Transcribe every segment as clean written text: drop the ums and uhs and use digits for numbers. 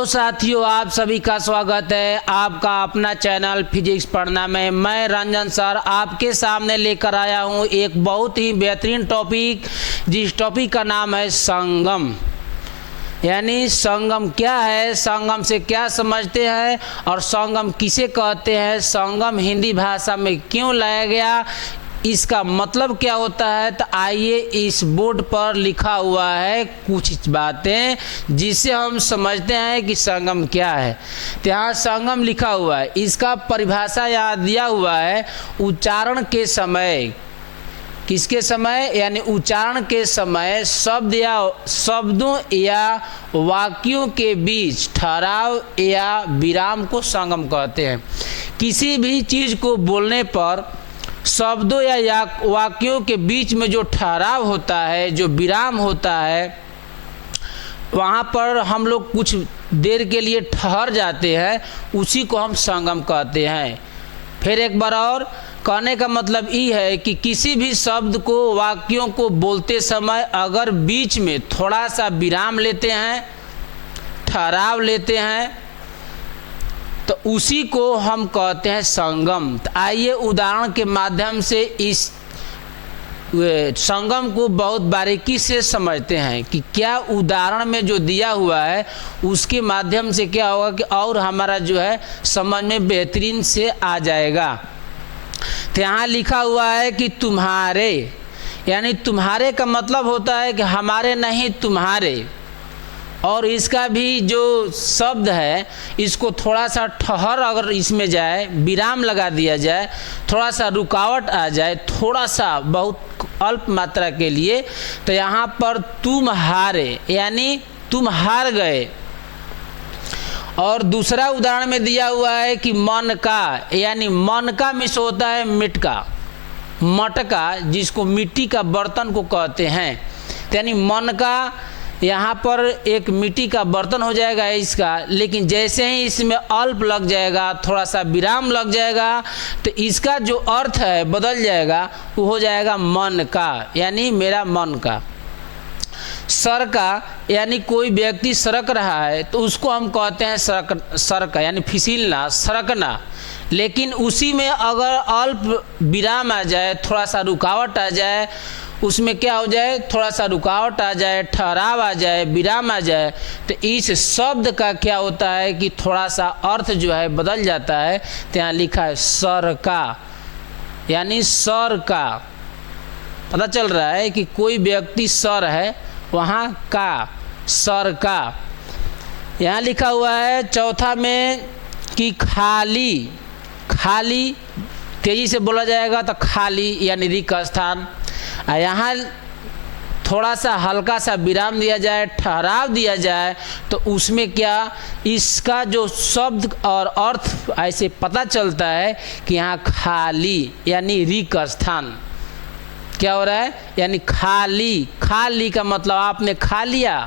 Hello साथियों, आप सभी का स्वागत है आपका अपना चैनल फिजिक्स पढ़ना में। मैं रंजन सर आपके सामने लेकर आया हूं एक बहुत ही बेहतरीन टॉपिक, जिस टॉपिक का नाम है संगम। यानी संगम क्या है, संगम से क्या समझते हैं और संगम किसे कहते हैं, संगम हिंदी भाषा में क्यों लाया गया, इसका मतलब क्या होता है। तो आइए, इस बोर्ड पर लिखा हुआ है कुछ बातें जिससे हम समझते हैं कि संगम क्या है। तो यहाँ संगम लिखा हुआ है, इसका परिभाषा यहाँ दिया हुआ है। उच्चारण के समय, किसके समय, यानी उच्चारण के समय शब्दों या वाक्यों के बीच ठहराव या विराम को संगम कहते हैं। किसी भी चीज़ को बोलने पर शब्दों या वाक्यों के बीच में जो ठहराव होता है, जो विराम होता है, वहाँ पर हम लोग कुछ देर के लिए ठहर जाते हैं, उसी को हम संगम कहते हैं। फिर एक बार और कहने का मतलब ये है कि किसी भी शब्द को, वाक्यों को बोलते समय अगर बीच में थोड़ा सा विराम लेते हैं, ठहराव लेते हैं, तो उसी को हम कहते हैं संगम। तो आइए उदाहरण के माध्यम से इस संगम को बहुत बारीकी से समझते हैं कि क्या उदाहरण में जो दिया हुआ है उसके माध्यम से क्या होगा कि और हमारा जो है समझ में बेहतरीन से आ जाएगा। तो यहाँ लिखा हुआ है कि तुम्हारे, यानी तुम्हारे का मतलब होता है कि हमारे नहीं, तुम्हारे। और इसका भी जो शब्द है, इसको थोड़ा सा ठहर अगर इसमें जाए, विराम लगा दिया जाए, थोड़ा सा रुकावट आ जाए, थोड़ा सा बहुत अल्प मात्रा के लिए, तो यहाँ पर तुम हारे, यानी तुम हार गए। और दूसरा उदाहरण में दिया हुआ है कि मन का, यानी मन का मिस होता है मिटका, मटका, जिसको मिट्टी का बर्तन को कहते हैं। यानी मन का, यहाँ पर एक मिट्टी का बर्तन हो जाएगा इसका, लेकिन जैसे ही इसमें अल्प लग जाएगा, थोड़ा सा विराम लग जाएगा, तो इसका जो अर्थ है बदल जाएगा, वो हो जाएगा मन का, यानी मेरा मन का। सर का, यानी कोई व्यक्ति सरक रहा है तो उसको हम कहते हैं सरक, यानी फिसलना, सरकना। लेकिन उसी में अगर अल्प विराम आ जाए, थोड़ा सा रुकावट आ जाए, उसमें क्या हो जाए, थोड़ा सा रुकावट आ जाए, ठहराव आ जाए, विराम आ जाए, तो इस शब्द का क्या होता है कि थोड़ा सा अर्थ जो है बदल जाता है। तो यहाँ लिखा है सर का, यानी सर का। पता चल रहा है कि कोई व्यक्ति सर है, वहाँ का, सर का। यहाँ लिखा हुआ है चौथा में कि खाली, खाली तेजी से बोला जाएगा तो खाली, यानी रिक्त स्थान। यहाँ थोड़ा सा हल्का सा विराम दिया जाए, ठहराव दिया जाए, तो उसमें क्या, इसका जो शब्द और अर्थ ऐसे पता चलता है कि यहाँ खाली, यानी रिक्त स्थान। क्या हो रहा है, यानी खाली, खाली का मतलब आपने खा लिया,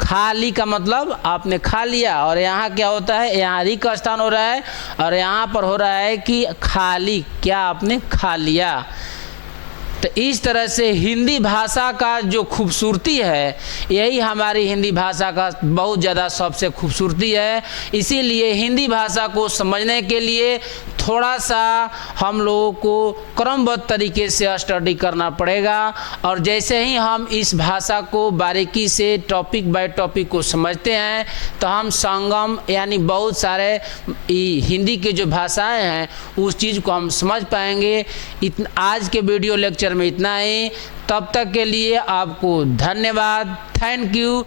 खाली का मतलब आपने खा लिया। और यहाँ क्या होता है, यहाँ रिक्त स्थान हो रहा है और यहाँ पर हो रहा है कि खाली, क्या आपने खा लिया। तो इस तरह से हिंदी भाषा का जो खूबसूरती है, यही हमारी हिंदी भाषा का बहुत ज़्यादा सबसे खूबसूरती है। इसीलिए हिंदी भाषा को समझने के लिए थोड़ा सा हम लोगों को क्रमबद्ध तरीके से स्टडी करना पड़ेगा। और जैसे ही हम इस भाषा को बारीकी से टॉपिक बाय टॉपिक को समझते हैं, तो हम संगम, यानी बहुत सारे हिंदी के जो भाषाएं हैं उस चीज़ को हम समझ पाएंगे। आज के वीडियो लेक्चर में इतना ही। तब तक के लिए आपको धन्यवाद, थैंक यू।